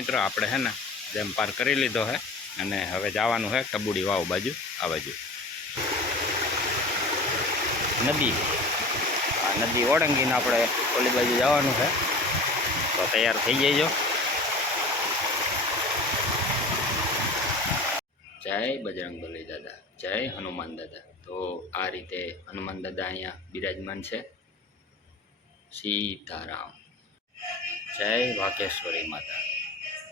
મિત્રો આપણે હે ને ડેમ પાર કરી લીધો હે અને હવે જવાનું હે ટબુડી વાવ બાજુ. આ બાજુ નદી, આ નદી ઓળંગીને આપણે ઓલી બાજુ જવાનું છે. તો તૈયાર થઈ જઈજો. જય બજરંગબલી દાદા, જય હનુમાન દાદા. તો આ રીતે હનુમાન દાદા અહીંયા બિરાજમાન છે. સીતારામ. જય વાઘેશ્વરી માતા.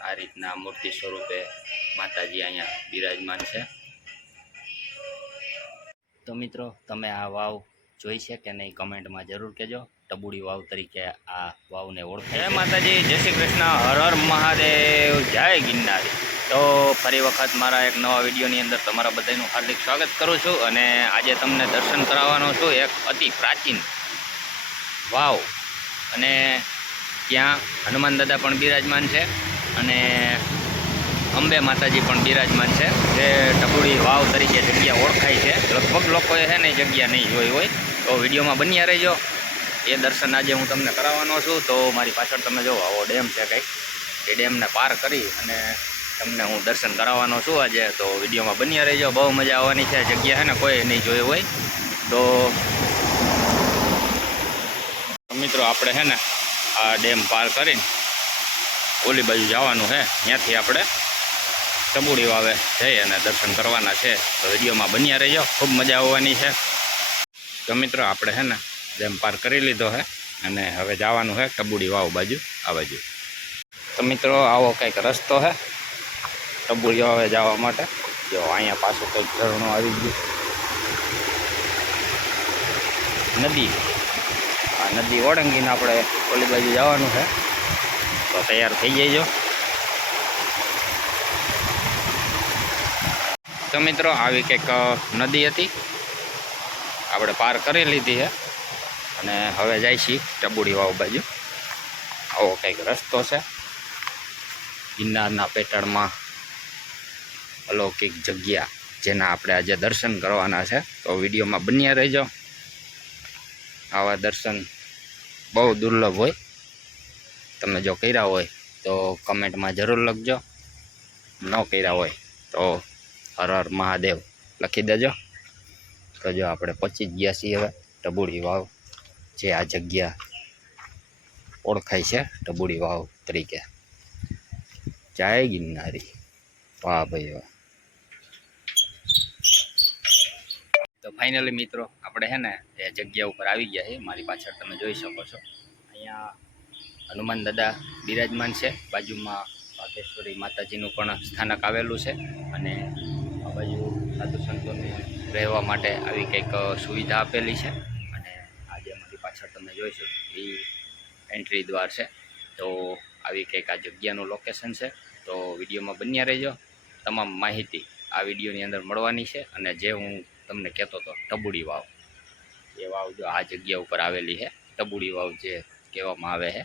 આ રીતના મૂર્તિ સ્વરૂપે માતાજી અહીંયા બિરાજમાન છે. તો મિત્રો તમે આ વાવ જોઈ છે કે નહીં કમેન્ટમાં જરૂર કહેજો. ટબુડી વાવ તરીકે આ વાવને ઓળખાય. જય માતાજી, જય શ્રી કૃષ્ણ, હર હર મહાદેવ, જય ગિરનારી. તો ફરી વખત મારા એક નવા વિડીયોની અંદર તમારા બધાનું હાર્દિક સ્વાગત કરું છું. અને આજે તમને દર્શન કરાવવાનો છું એક અતિ પ્રાચીન વાવ. અને ત્યાં હનુમાન દાદા પણ બિરાજમાન છે અને અંબે માતાજી પણ બિરાજમાન છે. જે ટબુડી વાવ તરીકે જગ્યા ઓળખાય છે. લગભગ લોકોએ છે ને જગ્યા નહીં જોઈ હોય તો વિડીયોમાં બન્યા રહેજો. એ દર્શન આજે હું તમને કરાવવાનો છું. તો મારી પાછળ તમે જો આવો ડેમ છે કંઈક, એ ડેમને પાર કરી અને તમને હું દર્શન કરાવવાનો છું આજે. તો વિડીયોમાં બન્યા રહેજો, બહુ મજા આવવાની છે. જગ્યા છે ને કોઈ નહીં જોઈ હોય તો મિત્રો આપણે છે ને આ ડેમ પાર કરીને ઓલી બાજુ જવાનું છે. ત્યાંથી આપણે ટબુડી વાવે જઈ અને દર્શન કરવાના છે. તો વિડીયોમાં બન્યા રહેજો, ખૂબ મજા આવવાની છે. તો મિત્રો આપણે છે ને ડેમ પાર કરી લીધો છે અને હવે જવાનું છે ટબુડી વાવ બાજુ. આ બાજુ તો મિત્રો આવો કંઈક રસ્તો છે ટબુડી વાવે જવા માટે. જો અહીંયા પાછું કંઈક ઝરણું આવી ગયું. નદી, આ નદી ઓળંગીને આપણે ઓલી બાજુ જવાનું છે. તો તૈયાર થઈ જઈજો. તો મિત્રો આવી કંઈક નદી હતી, આપણે પાર કરી લીધી છે અને હવે જાય છીએ ટબુડી વાવ બાજુ. આવો કંઈક રસ્તો છે. ગિરનારના પેટાળમાં અલૌકિક જગ્યા જેના આપણે આજે દર્શન કરવાના છે. તો વિડીયોમાં બન્યા રહેજો. આવા દર્શન બહુ દુર્લભ હોય. તમે જો કર્યા હોય તો કમેન્ટમાં જરૂર લખજો, ન કર્યા હોય તો હર હર મહાદેવ લખી દેજો. તો જો આપણે પહોંચી જ ગયા છીએ હવે ટબુડી વાવ, જે આ જગ્યા ઓળખાય છે ટબુડી વાવ તરીકે. જય ગિરનારી. વાહ ભાઈ વાહ. તો ફાઇનલી મિત્રો આપણે છે ને એ જગ્યા ઉપર આવી ગયા છે. મારી પાછળ તમે જોઈ શકો છો અહીંયા હનુમાન દાદા બિરાજમાન છે. બાજુમાં વાઘેશ્વરી માતાજીનું પણ સ્થાનક આવેલું છે. અને આ બાજુ સાધુ સંતોને રહેવા માટે આવી કંઈક સુવિધા આપેલી છે. અને આજે મારી પાછળ તમે જોઈશો એ એન્ટ્રી દ્વાર છે. તો આવી કંઈક આ જગ્યાનું લોકેશન છે. તો વિડીયોમાં બન્યા રહેજો. તમામ માહિતી આ વિડીયોની અંદર મળવાની છે. અને જે હું તમને કહેતો હતો ટબુડી વાવ, એ વાવ જો આ જગ્યા ઉપર આવેલી છે. ટબુડી વાવ જે કહેવામાં આવે છે,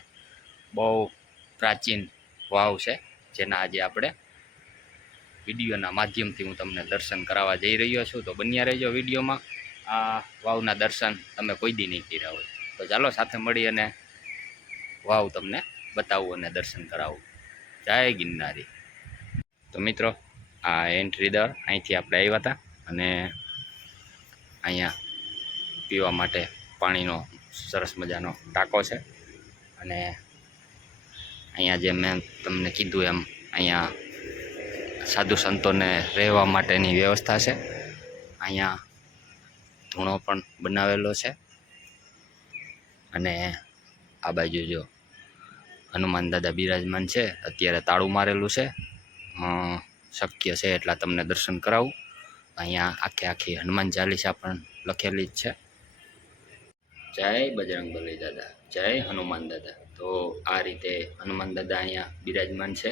બહુ પ્રાચીન વાવ છે જેના આજે આપણે વિડીયોના માધ્યમથી હું તમને દર્શન કરાવવા જઈ રહ્યો છું. તો બન્યા રહેજો વિડીયોમાં. આ વાવના દર્શન તમે કોઈ દી નહીં કર્યા હોય તો ચાલો સાથે મળી અને વાવ તમને બતાવું અને દર્શન કરાવું. જય ગિરનારી. તો મિત્રો આ એન્ટ્રી દર અહીંથી આપણે આવ્યા હતા અને અહીંયા પીવા માટે પાણીનો સરસ મજાનો ટાંકો છે. અને અહીંયા જે મેં તમને કીધું એમ અહીંયા સાધુ સંતોને રહેવા માટેની વ્યવસ્થા છે. અહીંયા ધૂણો પણ બનાવેલો છે. અને આ બાજુ જો હનુમાન દાદા બિરાજમાન છે. અત્યારે તાળું મારેલું છે. શક્ય છે એટલા તમને દર્શન કરાવું. અહીંયા આખી હનુમાન ચાલીસા પણ લખેલી જ છે. જય બજરંગબલી દાદા, જય હનુમાન દાદા. તો આ રીતે હનુમાન દાદા અહીંયા બિરાજમાન છે.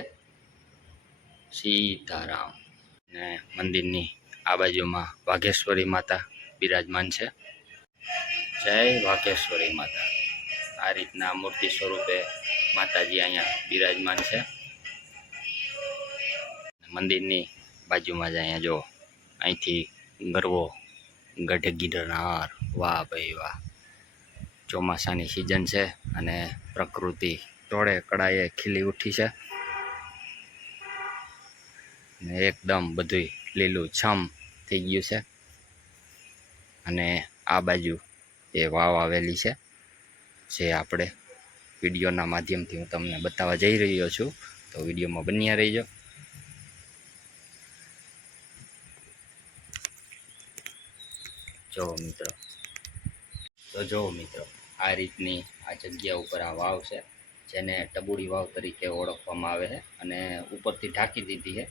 સીતારામ. ને મંદિરની આ બાજુમાં વાઘેશ્વરી માતા બિરાજમાન છે. જય વાઘેશ્વરી માતા. આ રીતના મૂર્તિ સ્વરૂપે માતાજી અહીંયા બિરાજમાન છે. મંદિરની બાજુમાં જ અહીંયા જો અહીંથી ગરવો ગઢ ગિરનાર. વાહ ભાઈ વાહ. ચોમાસાની સિઝન છે અને પ્રકૃતિ ટોળે કળાએ ખીલી ઉઠી છે. ને એકદમ બધું લીલું છમ થઈ ગયું છે. અને આ બાજુ એ વાવ આવેલી છે, જે આપણે વિડીયોના માધ્યમથી હું તમને બતાવવા જઈ રહ્યો છું. તો વિડીયોમાં બન્યા રહીજો. જો મિત્રો આ રીતની આ જગ્યા ઉપર આ વાવ છે, જેને ટબુડી વાવ તરીકે ઓળખવામાં આવે છે. અને ઉપરથી ઢાંકી દીધી છે,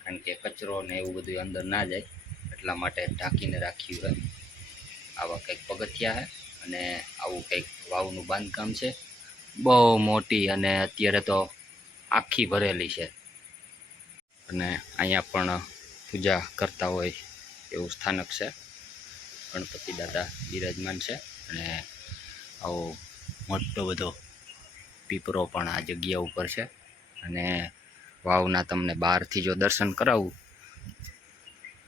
કારણ કે કચરો ને એવું બધું અંદર ના જાય એટલા માટે ઢાંકીને રાખ્યું છે. આવા કંઈક પગથિયા છે અને આવું કંઈક વાવનું બાંધકામ છે. બહુ મોટી અને અત્યારે તો આખી ભરેલી છે. અને અહીંયા પણ પૂજા કરતા હોય એવું સ્થાનક છે. ગણપતિ દાદા બિરાજમાન છે. અને આવો મોટો બધો પીપરો પણ આ જગ્યા ઉપર છે. અને વાવના તમને બહારથી જો દર્શન કરાવું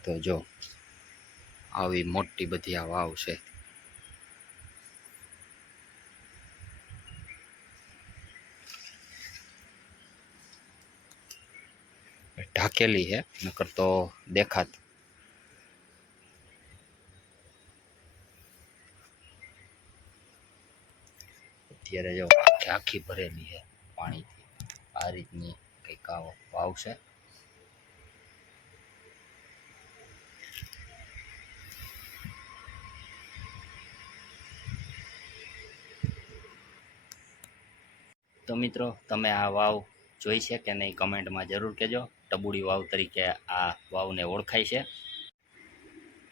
તો જો આવી મોટી બધી આ વાવ છે. ઢાકેલી છે, નકર તો દેખાત. અત્યારે જો આખી ભરેલી છે પાણીથી. આ રીતની કંઈક આ વાવ છે. તો મિત્રો, તમે આ વાવ જોઈ છે કે નહીં કમેન્ટમાં જરૂર કહેજો. ટબુડી વાવ તરીકે આ વાવને ઓળખાય છે.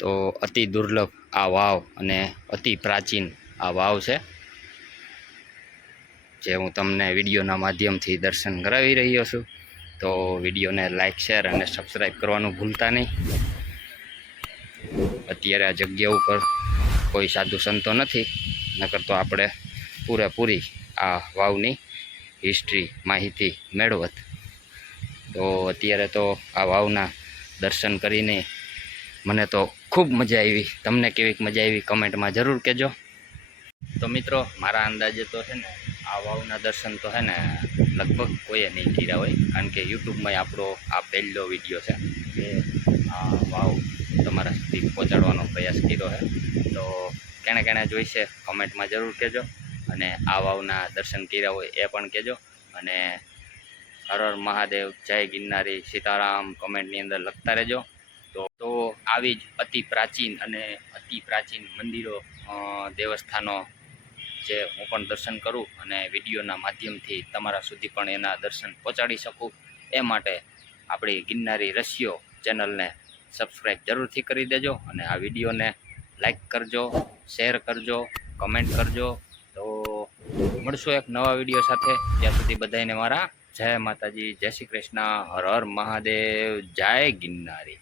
તો અતિ દુર્લભ આ વાવ અને અતિ પ્રાચીન આ વાવ છે, જે હું તમને વિડીયોના માધ્યમથી દર્શન કરાવી રહ્યો છું. તો વિડીયોને લાઇક, શેર અને સબસ્ક્રાઈબ કરવાનું ભૂલતા નહીં. અત્યારે આ જગ્યા ઉપર કોઈ સાધુ સંતો નથી, નકર તો આપણે પૂરેપૂરી આ વાવની હિસ્ટ્રી માહિતી મેળવત. તો અત્યારે તો આ વાવના દર્શન કરીને મને તો ખૂબ મજા આવી. તમને કેવીક મજા આવી કમેન્ટમાં જરૂર કહેજો. તો મિત્રો, મારા અંદાજે તો છે ને આ વાવના દર્શન તો છે ને લગભગ કોઈએ નહીં કર્યા હોય, કારણ કે યુટ્યુબમાં આપણો આ પહેલો વિડીયો છે કે આ વાવ તમારા સુધી પહોંચાડવાનો પ્રયાસ કર્યો છે. તો કેણે જોઈશે કમેન્ટમાં જરૂર કહેજો. અને આ વાવના દર્શન કર્યા હોય એ પણ કહેજો. અને હર હર મહાદેવ, જય ગિરનારી, સીતારામ કમેન્ટની અંદર લખતા રહેજો. તો આવી જ અતિ પ્રાચીન અને અતિ પ્રાચીન મંદિરો, દેવસ્થાનો જે હું પણ દર્શન કરું અને વિડીયોના માધ્યમથી તમારા સુધી પણ એના દર્શન પહોંચાડી શકું, એ માટે આપણી ગિરનારી રસિયો ચેનલને સબસ્ક્રાઈબ જરૂરથી કરી દેજો. અને આ વિડીયોને લાઈક કરજો, શેર કરજો, કમેન્ટ કરજો. તો મળશું એક નવા વિડીયો સાથે. ત્યાં સુધી બધાને મારા જય માતાજી, જય શ્રી કૃષ્ણ, હર હર મહાદેવ, જય ગિરનારી.